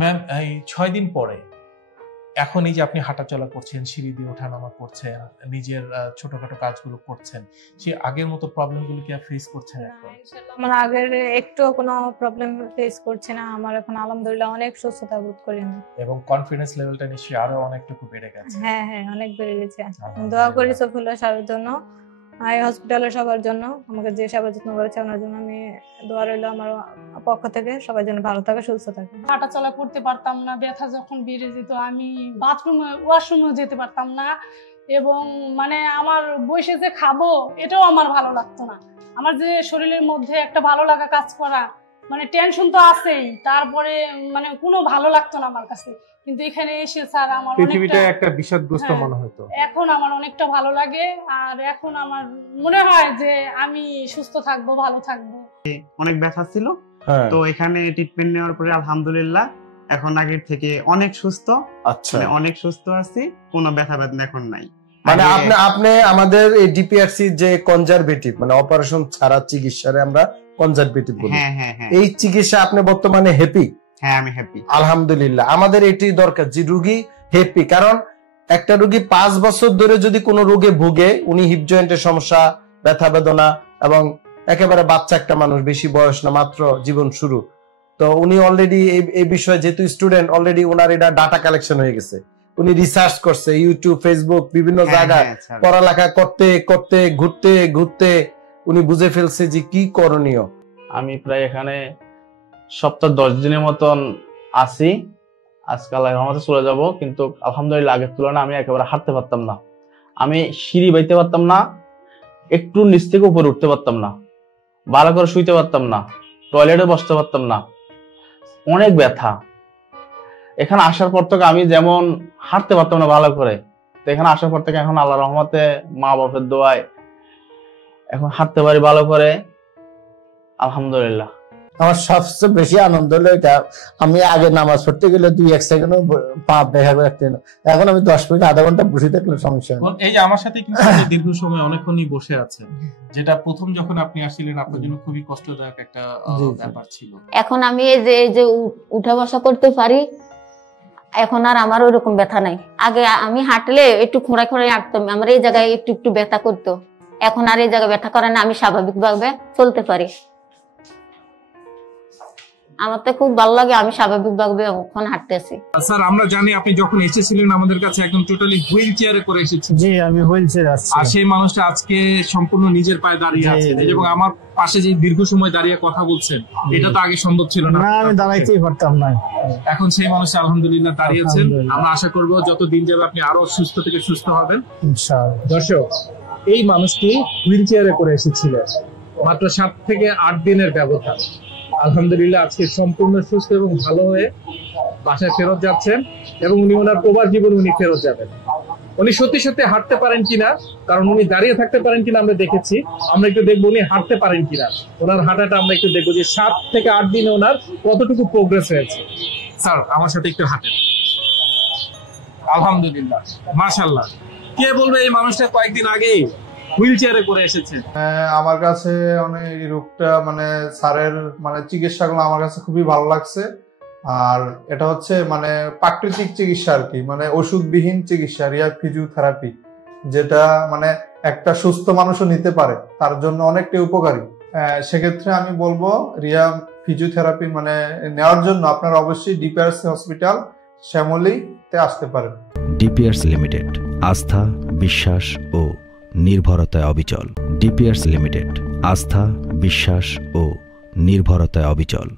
Ma'am এই 6 দিন পরে এখন এই যে আপনি হাঁটাচলা করছেন, সিঁড়ি দিয়ে ওঠানামা করছেন, নিজের ছোটখাটো কাজগুলো করছেন, সেই আগের মতো প্রবলেমগুলো কি ফেস করছেন এখন? আমার আগের একটু কোনো প্রবলেম ফেস করছে না। আমার এখন আলহামদুলিল্লাহ অনেক সুস্থতা বোধ করি আমি। এবং কনফিডেন্স লেভেলটা নিশ্চয়ই আরো অনেকটুকু বেড়ে গেছে। হ্যাঁ হ্যাঁ, অনেক বেড়ে গেছে। দোয়া করি সফিউল্লাহ স্যারের জন্য, এই হসপিটালের সবার জন্য, আমাকে যে সেবা যত্ন করেছে ওনার জন্য আমি দোয়া রইল আমার পক্ষ থেকে, সবার জন্য ভালো থাকে, সুস্থ থাকে। হাঁটাচলা করতে পারতাম না, ব্যথা যখন বেড়ে যেত, আমি বাথরুমে ওয়াশরুমেও যেতে পারতাম না, এবং মানে আমার বসে যে খাবো এটাও আমার ভালো লাগতো না। আমার যে শরীরের মধ্যে একটা ভালো লাগা কাজ করা, মানে টেনশন তো আছেই, তারপরে মানে কোনো ভালো লাগতো না আমার কাছে। কিন্তু এখানে এসে স্যার আমার পৃথিবীটা একটা বিষাদগ্রস্ত মনে হতো, এখন আমার অনেকটা ভালো লাগে। আর এখন আমার মনে হয় যে আমি সুস্থ থাকবো, ভালো থাকবো। অনেক ব্যথা ছিল, তো এখানে ট্রিটমেন্ট নেওয়ার পরে আলহামদুলিল্লাহ এখন আগের থেকে অনেক সুস্থ। আচ্ছা, অনেক সুস্থ আছি, কোনো ব্যথা বেদনা এখন নাই। মানে আপনি আমাদের এই ডিপিআরসি যে কনজারভেটিভ মানে অপারেশন ছাড়া চিকিৎসারে আমরা কনজারভেটিভ বলি, এই চিকিৎসা আপনি বর্তমানে হ্যাপি? হ্যাঁ, আমি হ্যাপি আলহামদুলিল্লাহ। আমাদের এটি দরকার যে রোগী হ্যাপি, কারণ একটা রোগী 5 বছর ধরে যদি কোনো রোগে ভুগে, উনি হিপ জয়েন্টের সমস্যা, ব্যথা বেদনা, এবং একেবারে বাচ্চা একটা মানুষ, বেশি বয়স না, মাত্র জীবন শুরু, তো উনি অলরেডি এই বিষয়ে যেহেতু স্টুডেন্ট, অলরেডি ওনার এটা ডাটা কালেকশন হয়ে গেছে, উনি রিসার্চ করছে ইউটিউব, ফেসবুক, বিভিন্ন জায়গায় পড়ালেখা করতে করতে ঘুরতে ঘুরতে উনি বুঝে ফেলছে যে কি করণীয়। আমি প্রায় এখানে সপ্তাহ 10 দিনের মতন আছি, আজকাল আমাদের চলে যাব, কিন্তু আলহামদুলিল্লাহ আগের তুলনায় আমি একেবারে হাঁটতে পারতাম না, আমি সিঁড়ি বাইতে পারতাম না, একটু নিচ থেকে উপরে উঠতে পারতাম না, ভালো করে শুইতে পারতাম না, টয়লেটে বসতে পারতাম না, অনেক ব্যথা। এখানে আসার পর থেকে আমি যেমন হাঁটতে পারতাম না ভালো করে, তো এখানে আসার পর থেকে এখন আল্লাহর রহমতে মা বাপের দোয়ায় এখন হাঁটতে পারি ভালো করে, আলহামদুলিল্লাহ। আমার সবচেয়ে বেশি আনন্দ হলো এটা, আমি আগে নামাজ পড়তে গেলে 2-1 সেকেন্ড পা দেখা রাখতে, এখন আমি 10 মিনিট আধা ঘন্টা বসে থাকলে সমস্যা নেই। এই যে আমার সাথে কিন্তু দীর্ঘ সময় অনেকক্ষণই বসে আছেন, যেটা প্রথম যখন আপনি আসছিলেন আপনার জন্য খুবই কষ্টদায়ক একটা ব্যাপার ছিল। এখন আমি এই যে উঠা বসা করতে পারি, এখন আর আমার ওইরকম ব্যথা নাই। আগে আমি হাঁটলে একটু খোঁড়ায় খোঁড়ায় হাঁটতাম, আমার এই জায়গায় একটু একটু ব্যথা করতো, এখন আর এই জায়গায় ব্যথা করে না, আমি স্বাভাবিকভাবে চলতে পারি। আমার তো খুব ভালো লাগে, আমি স্বাভাবিকভাবে এখন হাঁটতেছি। স্যার আমরা জানি আপনি যখন এসেছিলেন আমাদের কাছে একদম টোটালি হুইল চেয়ারে করে এসেছেন। জি, আমি হুইল চেয়ারে আছি। আর সেই মানুষটা আজকে সম্পূর্ণ নিজের পায়ে দাঁড়িয়ে আছে, এবং আমার পাশে যে দীর্ঘ সময় দাঁড়িয়ে কথা বলছেন, এটা তো আগে সম্ভব ছিল না, আমি দাঁড়াইতেই পারতাম না। এখন সেই মানুষটা আলহামদুলিল্লাহ দাঁড়িয়েছেন। আমরা আশা করব যত দিন যাবে আপনি আরো সুস্থ থেকে সুস্থ হবেন ইনশাআল্লাহ। দর্শক, এই মানুষটি হুইল চেয়ারে করে এসেছিলেন, মাত্র 7 থেকে 8 দিনের ব্যবধান, আলহামদুলিল্লাহ আজকে সম্পূর্ণ সুস্থ এবং ভালো হয়ে বাসায় ফেরত যাচ্ছেন, এবং উনি ওনার প্রবাস জীবন উনি ফেরত যাবেন। উনি সত্যি সত্যি হাঁটতে পারেন কিনা, কারণ উনি দাঁড়িয়ে থাকতে পারেন কিনা আমরা দেখেছি, আমরা একটু দেখবো উনি হাঁটতে পারেন কিনা, ওনার হাঁটাটা আমরা একটু দেখবো যে 7 থেকে 8 দিনে ওনার কতটুকু প্রোগ্রেস হয়েছে। স্যার আমার সাথে একটু হাঁটেন। আলহামদুলিল্লাহ, মাশাআল্লাহ। কে বলবে এই মানুষটা কয়েকদিন আগেই হুইল চেয়ারে করে এসেছে। আমার কাছে অনেক এই রোগটা মানে স্যারের মানে চিকিৎসাগুলো আমার কাছে খুবই ভালো লাগছে। আর এটা হচ্ছে মানে প্রাকৃতিক চিকিৎসা আর কি, মানে ওষুধবিহীন চিকিৎসা, রিহ্যাব ফিজিওথেরাপি, যেটা মানে একটা সুস্থ মানুষও নিতে পারে, তার জন্য অনেকটাই উপকারী। সেক্ষেত্রে আমি বলবো রিহ্যাব ফিজিওথেরাপি মানে নেওয়ার জন্য আপনারা অবশ্যই ডিপিআরসি হসপিটাল শ্যামলীতে আসতে পারেন। ডিপিআরসি লিমিটেড, আস্থা, বিশ্বাস ও নির্ভরতায় অবিচল। ডিপিআরসি লিমিটেড, আস্থা, বিশ্বাস ও নির্ভরতায় অবিচল।